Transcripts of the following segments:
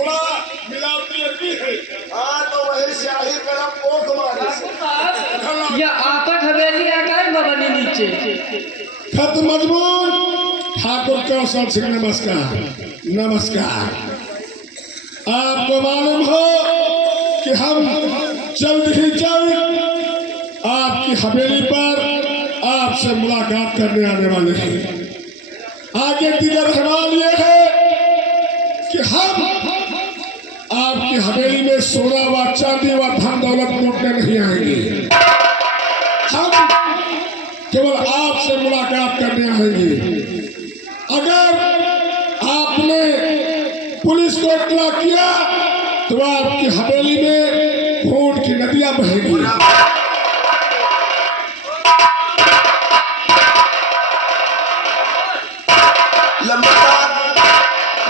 थोड़ा मिलावटी अरबी है। हाँ तो वही स्याही कलम पोख मारे। ये आपट हवेली आकर बबनी नीचे खत मजबूर ठाकुर कौशल सिंह नमस्कार। नमस्कार। आपको मालूम हो कि हम जल्द ही जल्द आपकी हवेली पर आपसे मुलाकात करने आने वाले हैं। आगे दीगर सवाल ये है कि हम आपकी हवेली में सोना व चांदी व धन दौलत लूटने नहीं आएंगे। हम केवल आपसे मुलाकात करने आएंगे। अगर आपने पुलिस को इत्तला किया तो आपकी हवेली में खून की नदियां बहेंगी।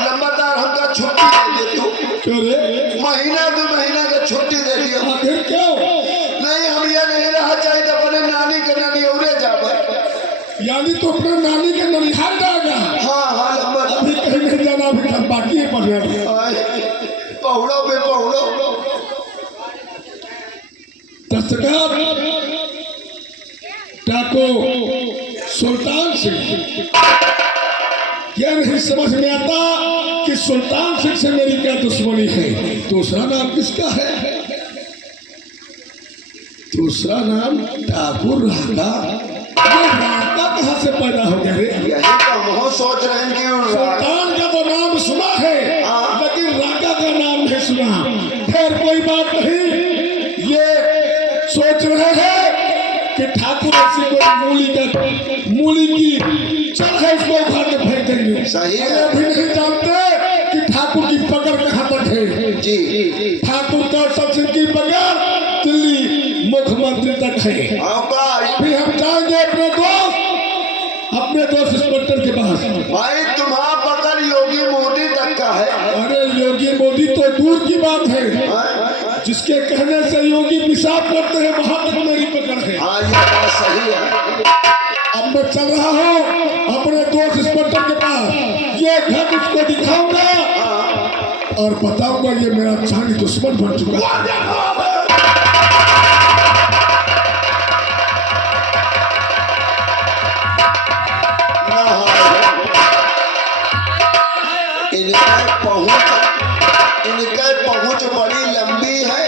लंबादार हमका छुट्टी दे दे तू। क्यों रे? महीना 2 महीना का छुट्टी दे दिया। आखिर क्यों? नहीं हम ये नहीं रहा चाहिए तो अपने नानी के नानी उड़े जावे। यानी तो अपने नानी के ननिहाल जाएगा। हाँ हाँ लंबादार अभी कहीं नहीं जाना, अभी घर बाकी है पढ़ना। पहुड़ो बे पहुड़ो। दस्तकार टाको सुल्तान सिंह। यह नहीं समझ में आता कि सुल्तान सिंह से मेरी क्या दुश्मनी है। दूसरा नाम किसका है? दूसरा नाम ठाकुर राका। ये राका कहाँ से पैदा हो गया रे? यही तो हम सोच रहे हैं कि सुल्तान का तो नाम सुना है लेकिन राका का नाम नहीं सुना। खैर कोई बात नहीं। ये सोच रहे हैं कि ठाकुर ऐसी कोई मूली की चल है उसको उखाड़ के फेंक देंगे। सही है। अभी नहीं जानते कि ठाकुर की पकड़ कहाँ तक है। जी ठाकुर कौशल सिंह की पकड़ दिल्ली मुख्यमंत्री तक है। अभी हम जाएंगे अपने दोस्त इंस्पेक्टर के पास। भाई तुम्हारा पकड़ योगी मोदी तक का है। अरे योगी मोदी तो दूर की बात है। जिसके कहने से योगी पेशाब करते हैं वहां तक मेरी पकड़ है। हाँ ये बात सही है। अब मैं चल रहा हूँ अपने दोस्त इंस्पेक्टर के पास। ये घर उसको दिखाऊंगा और बताऊंगा ये मेरा जानी दुश्मन बन चुका है। इनके पहुंच बड़ी लंबी है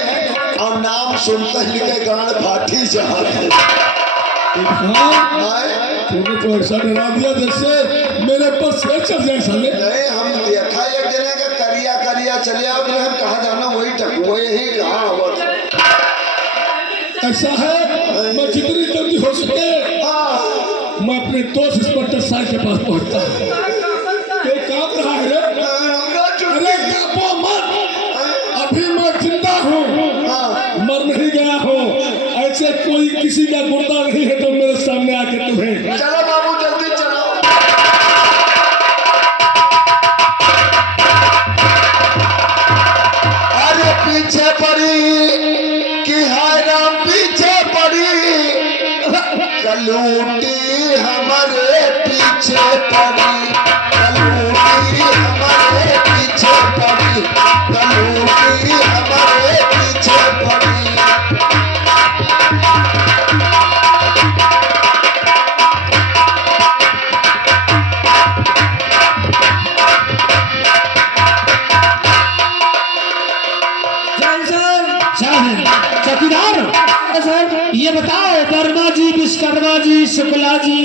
और नाम सुनते ही गांड फाटी जा रही तूने तो ऐसा डरा दिया जैसे मेरे पर से चल जाए साले। नहीं हम देखा एक जने का करिया करिया चले आओ हम कहा जाना वही टकुआ ही कहा हुआ। ऐसा है मैं जितनी जल्दी हो सके मैं अपने दोस्त इंस्पेक्टर साहब के पास पहुंचता हूँ। ये काम रहा है। अरे कापो मत, अभी मैं जिंदा हूँ, मर नहीं गया हूँ। ऐसे कोई किसी का मुर्दा नहीं है तो मेरे सामने आके तुम्हें। चलो बाबू जल्दी चलो। अरे पीछे पड़ी कि हाय राम पीछे पड़ी कलूटी हमारे पीछे पड़ी। कलूटी हमारे पीछे पड़ी। कलूटी हमारे पीछे पड़ी। चौकीदार सर ये बताओ वर्मा जी विश्वकर्मा जी शुक्ला जी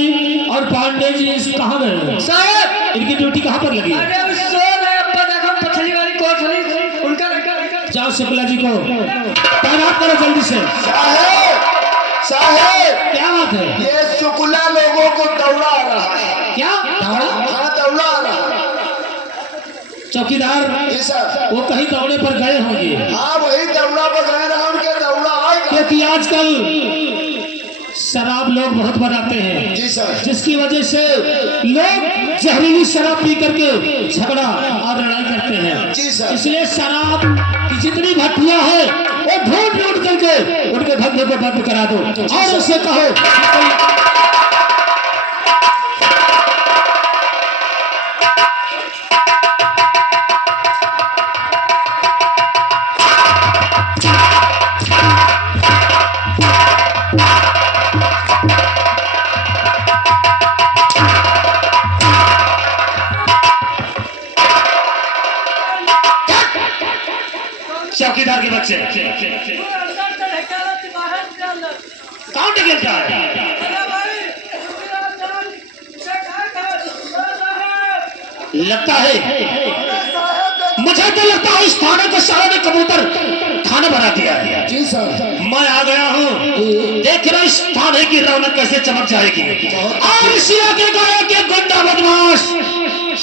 और पांडे जी कहाँ गए? साहब इनकी ड्यूटी कहाँ पर लगी? अरे उस सोल है अब देखो पछली वाली कोठरी उनका जाओ शुक्ला जी को तैनात करो जल्दी से। साहेब साहेब क्या बात है? ये शुक्ला लोगों को दौड़ा रहा है। क्या दौड़ा? हाँ दौड़ा रहा है। चौकीदार जी सर। वो कहीं दौड़े पर गए होंगे। हाँ वही दौड़ा बजाय रहा उनके दौड़ा आएगा। क्योंकि आजकल शराब लोग बहुत बनाते हैं। जी सर। जिसकी वजह से लोग जहरीली शराब पी करके झगड़ा और लड़ाई करते हैं। जी सर। इसलिए शराब की जितनी भट्टियां है वो ढूंढ ढूंढ करके उनके धंधे को बंद करा दो और उसे कहो कौन ढकेलता है? लगता है मुझे तो लगता है इस थाने को सारा ने कबूतर खाना बना दिया है। जी सर। मैं आ गया हूँ, देख रहा इस थाने की रौनक कैसे चमक जाएगी और इस इलाके का एक गुंडा बदमाश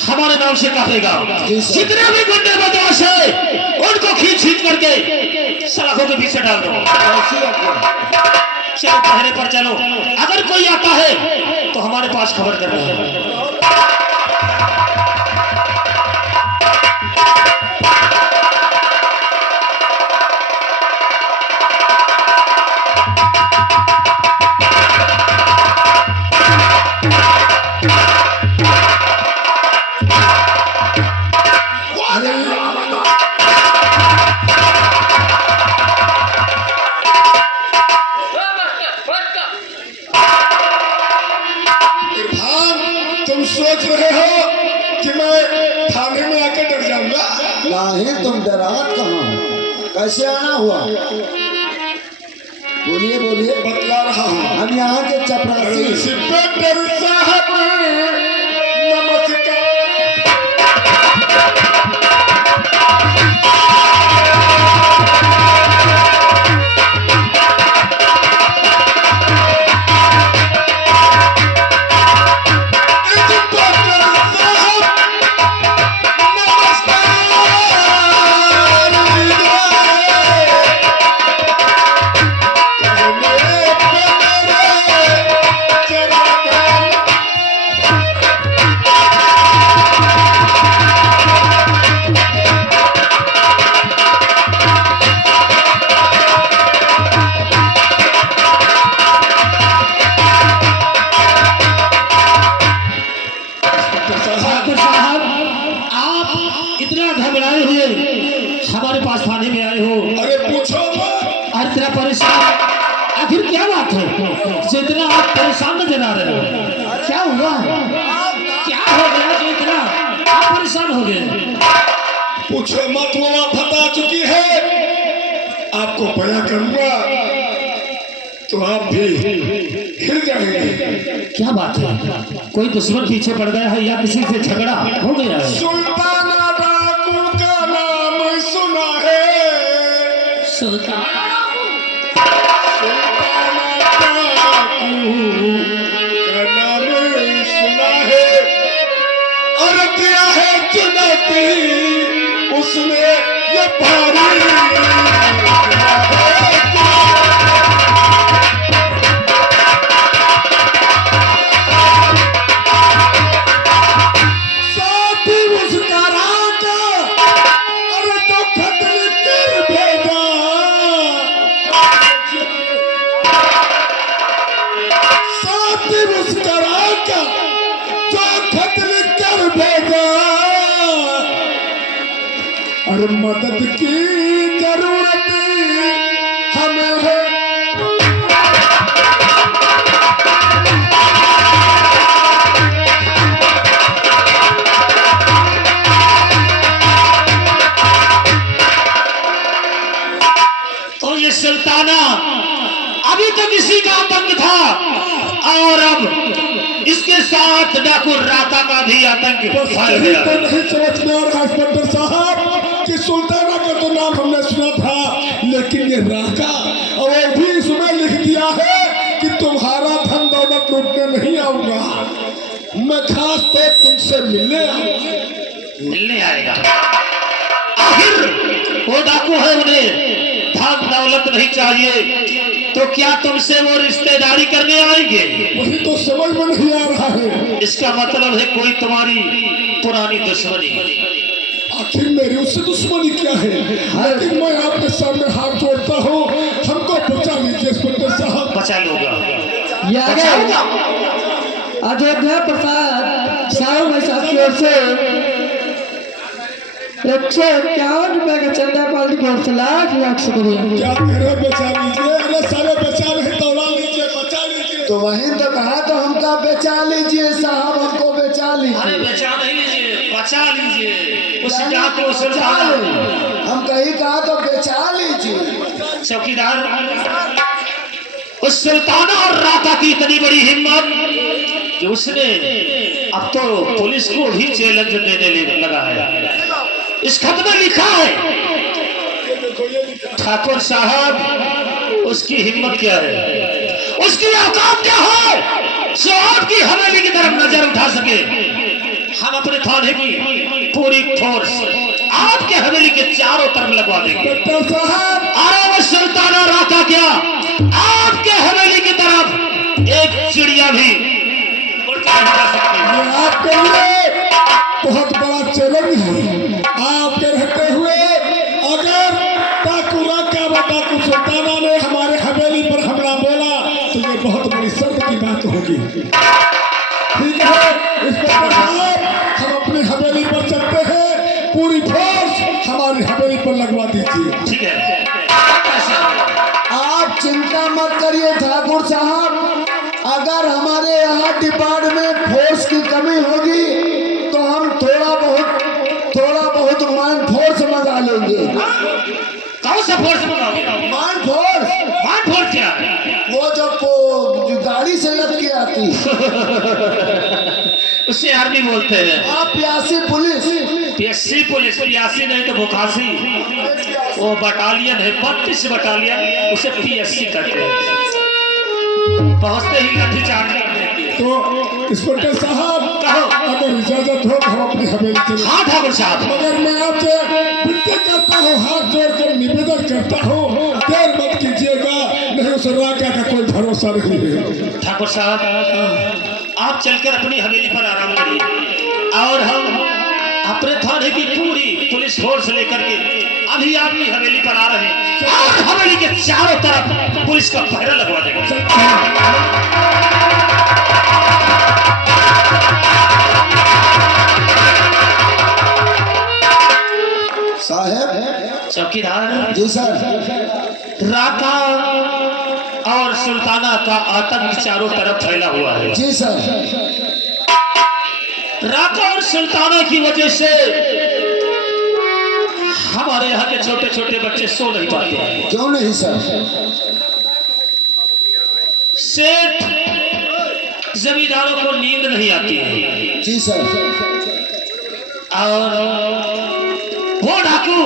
हमारे नाम से काटेगा। जितने भी गुंडे बदमाश है उनको खींच खींच करके सड़कों के पीछे डाल दो। चलो पहरे पर चलो, अगर कोई आता है तो हमारे पास खबर करना। तुम सोच रहे हो कि मैं थाने में आकर डर जाऊंगा? नहीं, तुम डरात कहाँ हो? कैसे आना हुआ? बोलिए बोलिए। बतला रहा हूँ। हम यहाँ के चपरासी। इंस्पेक्टर साहब नमस्कार। हमारे पास थाने में आए हो। अरे पूछो मत। अरे तेरा परेशान आखिर क्या बात है? जितना आप परेशान नजर आ रहे हो, क्या हुआ? क्या हो गया जो इतना आप परेशान हो गए? पूछो मत, वो आफत आ चुकी है। आपको बयां करूंगा तो आप भी हिल जाएंगे। क्या बात है? कोई दुश्मन पीछे पड़ गया है या किसी से झगड़ा हो गया है? सुल्ताना डाकू का नाम सुना है। सुल्ताना सुना है और दिया है चुनौती उसने ये भारी। साथी मुस्कुरा का और तो खत लिख कर भेजा। साथी मुस्कुरा का जो खत लिख कर भेजा और मदद की जरूरत हमें है। तो ये सुल्ताना अभी तक इसी का आतंक था और अब इसके साथ डाकू राता का भी आतंक फैल गया। तो नहीं समझ में आ रहा इंस्पेक्टर साहब कि सुल्ताना का तो नाम हमने सुना था, लेकिन ये राका और वो भी इसमें लिख दिया है कि तुम्हारा धन दौलत लूटने नहीं आऊंगा, मैं खास तो तुमसे मिलने आऊंगा। मिलने आएगा? आखिर वो डाकू है, उन्हें धन दौलत नहीं चाहिए तो क्या तुमसे वो रिश्तेदारी करने आएंगे? वही तो समझ में नहीं आ रहा है। इसका मतलब है कोई तुम्हारी पुरानी दुश्मनी। आखिर मेरी उससे दुश्मनी क्या है? लेकिन मैं आपके सामने हाथ जोड़ता हूँ, हमको बचा लीजिए इंस्पेक्टर साहब। बचा लूंगा। अयोध्या प्रसाद साहू भाई साहब की ओर से 151 रुपए का चंदा पार्टी की ओर से लाख शुक्रिया। क्या कह रहे बचा लीजिए? अरे सारे बचा नहीं, दौड़ा लीजिए, बचा लीजिए। तो वहीं तो कहा तो हमका बेचा लीजिए साहब, हमको बेचा अरे लीजिए। बचा नहीं लीजिए, बचा लीजिए। उस डाकू बचा सुल्ताना लीजिए। हम कहीं कहा तो बेचा लीजिए। चौकीदार उस सुल्ताना और राका की इतनी बड़ी हिम्मत कि उसने अब तो पुलिस को भी चैलेंज देने लगा है। इस खत में लिखा है, ठाकुर साहब उसकी हिम्मत क्या है, उसकी औकात क्या है जो आपकी हवेली की तरफ नजर उठा सके। हम अपने थाने की पूरी फोर्स आपके हवेली के चारों तरफ लगवा देंगे। डॉक्टर साहब, अरे वो सुल्ताना राका क्या, आपके हवेली की तरफ एक चिड़िया भी उड़ता नहीं जा सकती। ये आपके लिए बहुत बड़ा चैलेंज है। आपके रहते हुए अगर डाकू राका व डाकू सुल्ताना ने हमारे हवेली पर हमला बोला तो ये बहुत बड़ी शर्त की बात होगी। ठीक है, इंस्पेक्टर साहब, हम अपनी हवेली पर चलते हैं, पूरी फोर्स हमारी हवेली पर लगवा दीजिए। ठीक है, आप चिंता मत करिए ठाकुर साहब, अगर हमारे यहाँ डिपार्टमेंट फोर्स की कमी होगी तो हम थोड़ा बहुत माइंड फोर्स मंगा लेंगे। कौन सा फोर्स मंगाओगे? माइंड फोर्स, माइंड फोर्स क्या है? वो जो गाड़ी से लग के आती उसे आर्मी बोलते हैं। आप प्यासी पुलिस, पीएससी पुलिस, पियासी नहीं तो भुखासी। वो बटालियन है, 32 बटालियन, उसे पीएससी कहते हैं। पहुंचते ही लाठी चार्ज कर देती है। तो इंस्पेक्टर साहब, कहो। अगर इजाजत हो तो हम अपनी हवेली चले। हाँ ठाकुर साहब, मगर मैं आपसे विनती करता हूँ, हाथ जोड़कर निवेदन करता हूँ, देर मत कीजिएगा, नहीं उस राका का कोई भरोसा नहीं है। ठाकुर साहब आप चलकर अपनी हवेली पर आराम करिए और हम अपने थाने की पूरी पुलिस फोर्स लेकर के अभी आपकी हवेली पर आ रहे हैं और हवेली के चारों तरफ पुलिस का पहरा लगवा देंगे। साहब। चौकीदार जी सर। राका और सुल्ताना का आतंक चारों तरफ फैला हुआ है। जी सर। राका और सुल्ताना की वजह से हमारे यहाँ के छोटे छोटे बच्चे सो नहीं पाते हैं। क्यों नहीं सर? सेठ जमींदारों को नींद नहीं आती है जी सर। और वो डाकू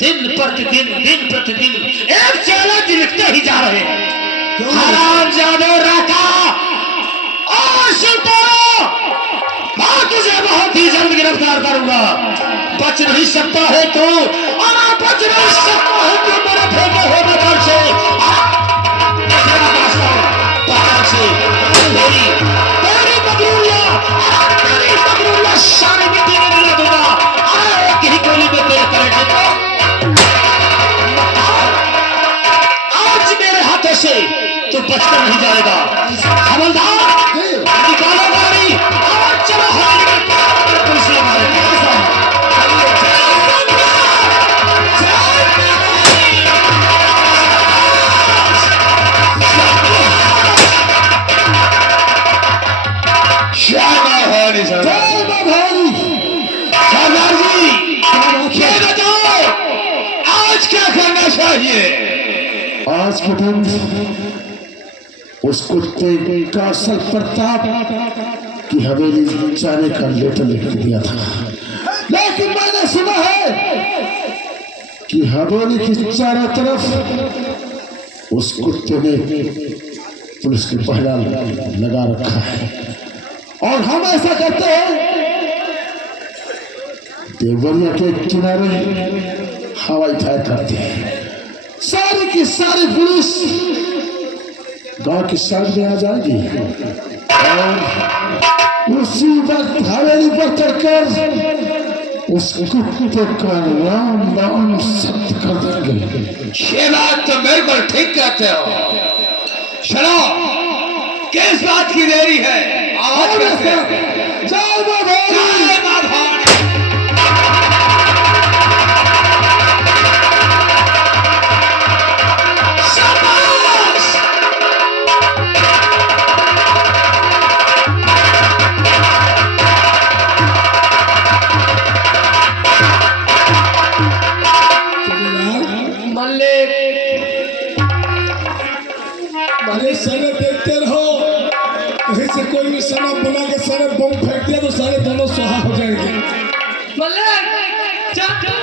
दिन प्रतिदिन एक चैलेंज लिखते ही जा रहे हैं। हरामजादे राका और सुल्ताना, मैं तुझे बहुत ही जल्द गिरफ्तार करूंगा। बच नहीं सकता है तू, और बच नहीं सकता है तू मेरे फेंके हुए मैदान से। तेरी बदरूल्ला सारी मिट्टी में मिला दूंगा। एक ही गोली में तेरे कलेजे को आज मेरे हाथों से तू बचकर नहीं जाएगा। हवलदार, निकालो गाड़ी और चलो हवेली में पुलिस लगा। आज क्या करना चाहिए? आज के दिन उस कुत्ते का असल प्रताप की हवेली चारे का लेटर लिख दिया था, लेकिन मैंने सुना है कि हवेली की चारों तरफ उस कुत्ते ने पुलिस की पहरा लगा रखा है। और हम ऐसा करते हैं, देवरिया के किनारे हवाई फायर करते हैं, सारी की सारी पुलिस गांव की सड़क में आ जाएगी और उसी वक्त हवेली पर चढ़कर उस कुत्ते का नाम सत्य कर देंगे। ये बात तो बिल्कुल ठीक कहते हो। चलो, किस बात की देरी है? आवाज करते हैं। जय मां भवानी। जय मां भवानी। अरे साले देखते रहो, कहीं से कोई निशाना बना के सारे बम फेंक दिया तो सारे दोनों सुहा हो जाएंगे। मलिक चाकू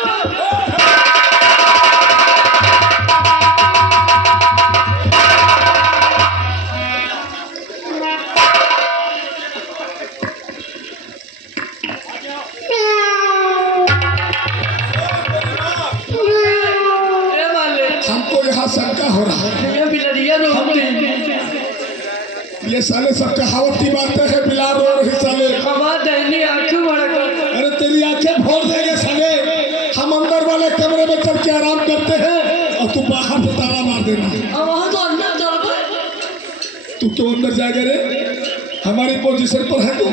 हमको यहाँ शंका हो रहा है, ये बिलरिया रोती ये साले सब कहावती बातें हैं, बिलार रो रही साले। हमार दहनी आंखें बड़ा कर अरे तेरी आंखें फोड़ देंगे साले, हम अंदर वाले कमरे में चल के आराम करते हैं और तू बाहर से ताला मार देना। अब वहाँ तो अंदर चल तू क्यों अंदर जाएगा रे, हमारी पोजीशन पर है तू।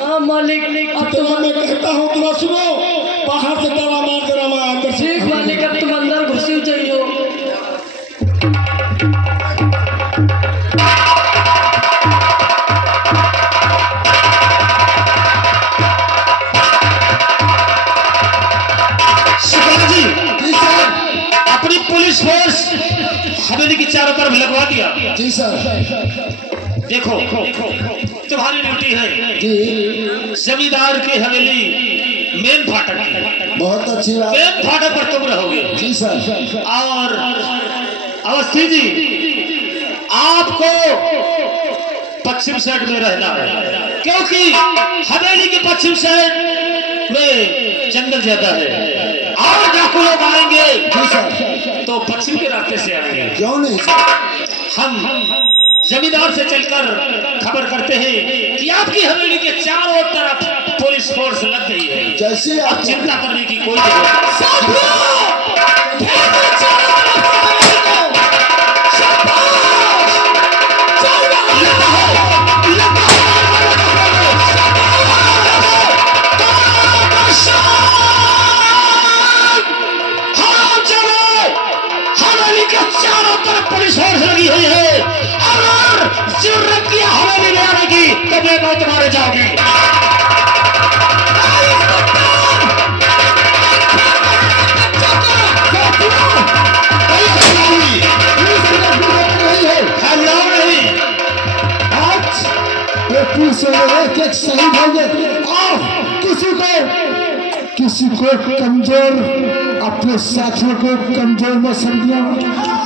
हाँ मालिक अब तो तुम मैं कहता हूँ तुम्हारा सुनो, बाहर से ताला मार देना, मैं अंदर से। ठीक मालिक अब तुम अंदर घुसी जाइयो। अपनी पुलिस फोर्स हवेली की चारों तरफ लगवा दिया। जी सर। देखो तुम्हारी ड्यूटी है जी जमींदार की हवेली मेन फाटक, बहुत अच्छी बात। मेन फाटक पर तुम रहोगे। जी सर। और अवस्थी जी आपको पश्चिम साइड में रहना है, क्योंकि हवेली के पश्चिम साइड में जंगल ज्यादा है और डाकू लोग आएंगे जी सर। तो पश्चिम के रास्ते से आएंगे। क्यों नहीं सर? हम जमींदार से चलकर खबर करते हैं कि आपकी हवेली के चारों तरफ पुलिस फोर्स लग गई है। जैसे अब आप चिंता करने की कोई जरूरत चारों तरफ पुलिस फोर्स लगी हुई है। अगर जरूरत की हवेली में आएगी तो मैं तुम्हारे जाओगे। एक सही भाई किसी को कमजोर, अपने साथियों को कमजोर न समझना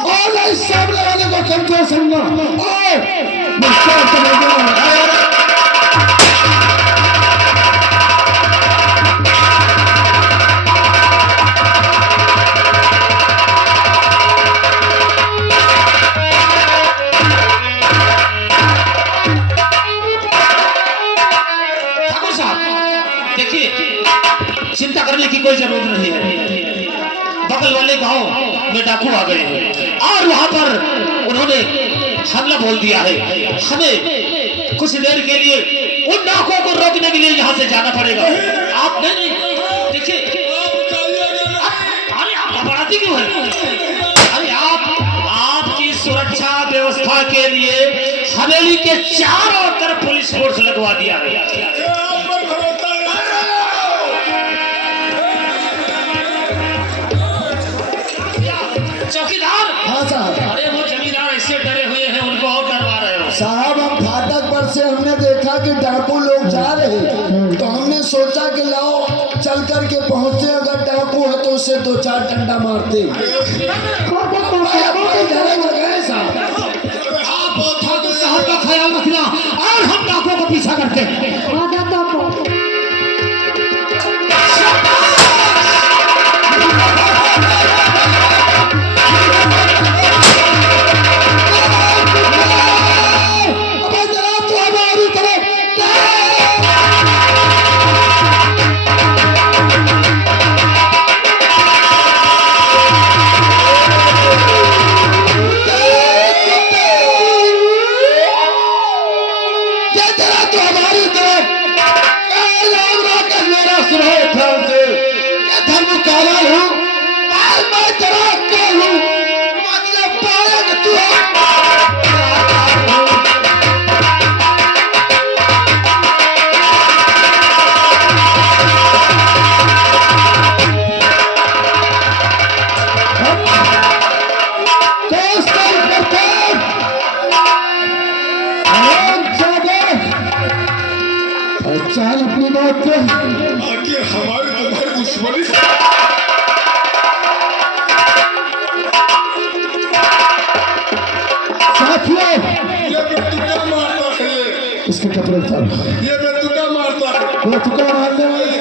और नहीं सामने वाले को कमजोर समझना। और ठाकुर साहब देखिए, चिंता करने की कोई जरूरत नहीं है। बगल वाले गांव में डाकू आ गए हैं और वहां पर उन्होंने हमला बोल दिया है। हमें कुछ देर के लिए उन डाकुओं को रोकने के लिए यहाँ से जाना पड़ेगा। आप नहीं देखिए, अरे आप घबराती क्यों है? अरे आपकी सुरक्षा व्यवस्था के लिए हवेली के चारों तरफ पुलिस फोर्स लगवा दिया है। चौकीदार, हाँ साहब। अरे वो जमींदार ऐसे डरे हुए हैं, उनको और डरवा रहे हो। साहब हम फाटक पर से हमने देखा कि डाकू लोग जा रहे तो हमने सोचा कि लाओ चल कर के पहुंचते, अगर डाकू है तो उसे 2-4 डंडा मारते। साहब आप ठाकुर साहब का ख्याल रखना और हम डाकुओं को पीछा करते हैं। बात पे आखिर हमारी तुम्हारी दुश्मनी साथियों ये बेतुका मारता है इसके कपड़े उतारो ये बेतुका मारता है वो तुका मारने वाले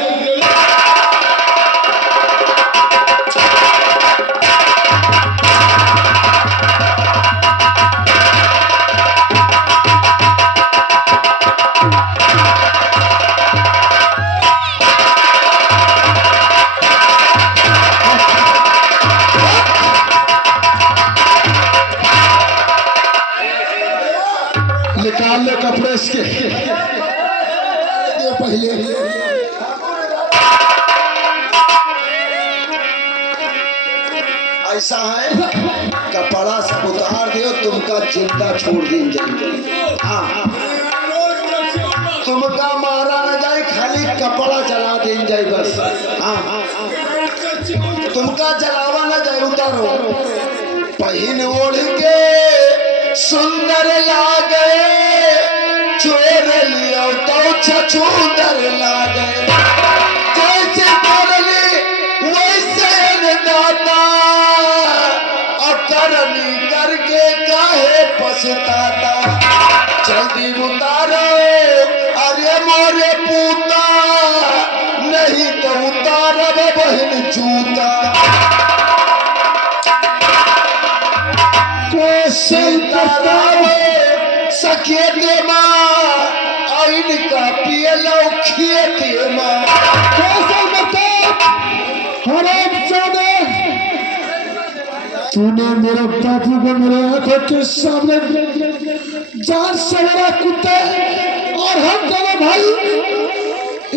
निकाल ले कपड़े इसके ये पहले ऐसा है कपड़ा सब उतार दियो तुमका चिंता छोड़ दी जाएगी। हाँ तुमका मारा न जाए खाली कपड़ा जला दी जाए बस। हाँ तुमका जलावा न जाए उतारो पहन ओढ़ के सुंदर लागे चोर लियो तो छछूंदर लागे जैसे करली वैसे न दाता अकरनी करके काहे पछताता जल्दी उतारो अरे मोरे पूता नहीं तो उतारब बहन जूता सखेते माँ आइन का पियलो खेते माँ कैसे मतलब हराम जाने तूने मेरे बापू को मेरे आंखों के सामने जान से बड़ा कुत्ते और हम दोनों भाई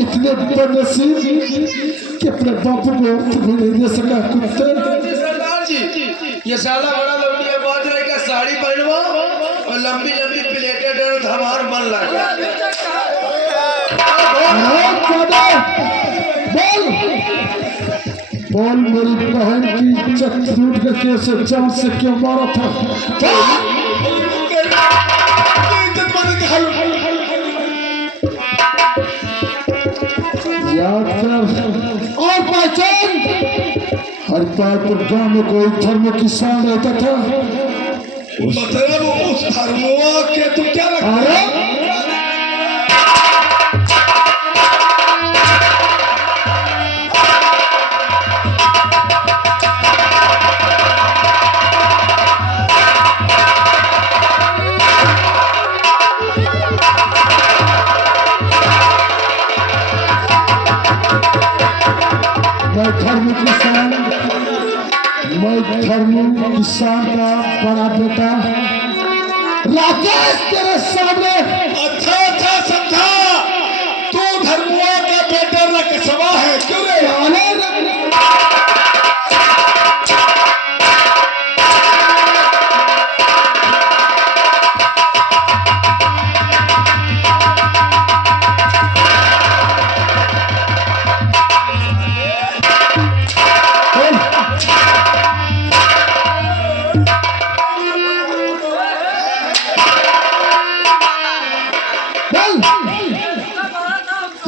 इतने बदनसीब कि अपने बापू को तुम्हें नहीं दे सका कुत्ते। सरदार जी ये साला बड़ा लंबी बाजरे का साड़ी पहनवा और लंबी लंबी प्लेटेड और हमार मन लगा बोल मेरी बहन की इज्जत लूट के कैसे जान से क्यों मारा था? याद कर और पहचान हर पालपुर गांव में कोई धर्म किसान रहता था। मतलब उस धर्मवा के तू क्या लगता है? मैं धर्म किसान का बड़ा बेटा राकेश तेरे सामने। अच्छा अच्छा समझा तू धर्मुआ का बेटा रकसवा है क्यों रे?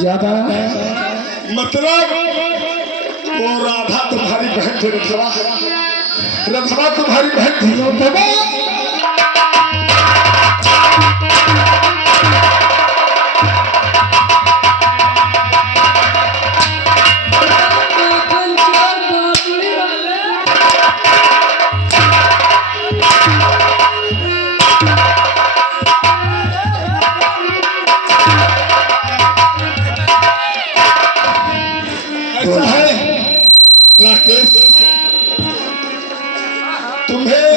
याद आया? मतलब वो राधा तुम्हारी बहन थी, रथवा रथवा तुम्हारी बहन थी। ऐसा है राकेश तुम्हें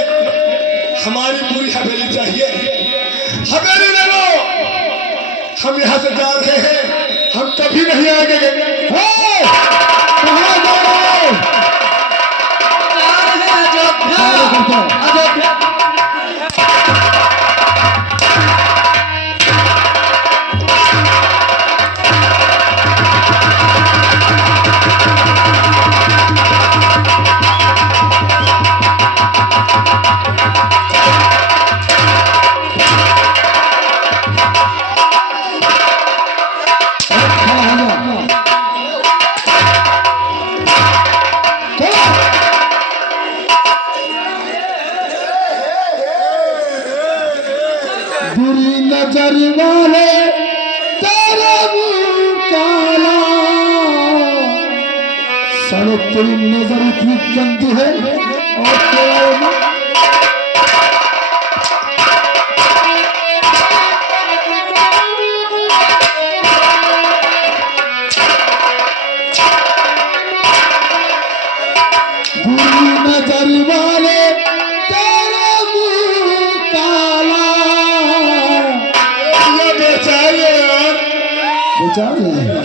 हमारी पूरी हवेली चाहिए। हवेली ले लो, हम यहाँ से जा रहे हैं, हम कभी नहीं आएंगे। कहाँ जा रहे हो? बुरी नजर वाले तेरा मुंह काला साले तेरी नजर इतनी गंदी है और तेरा मुंह बुरी नजर वाले तेरा मुंह काला ये बेचारे यार बचा ले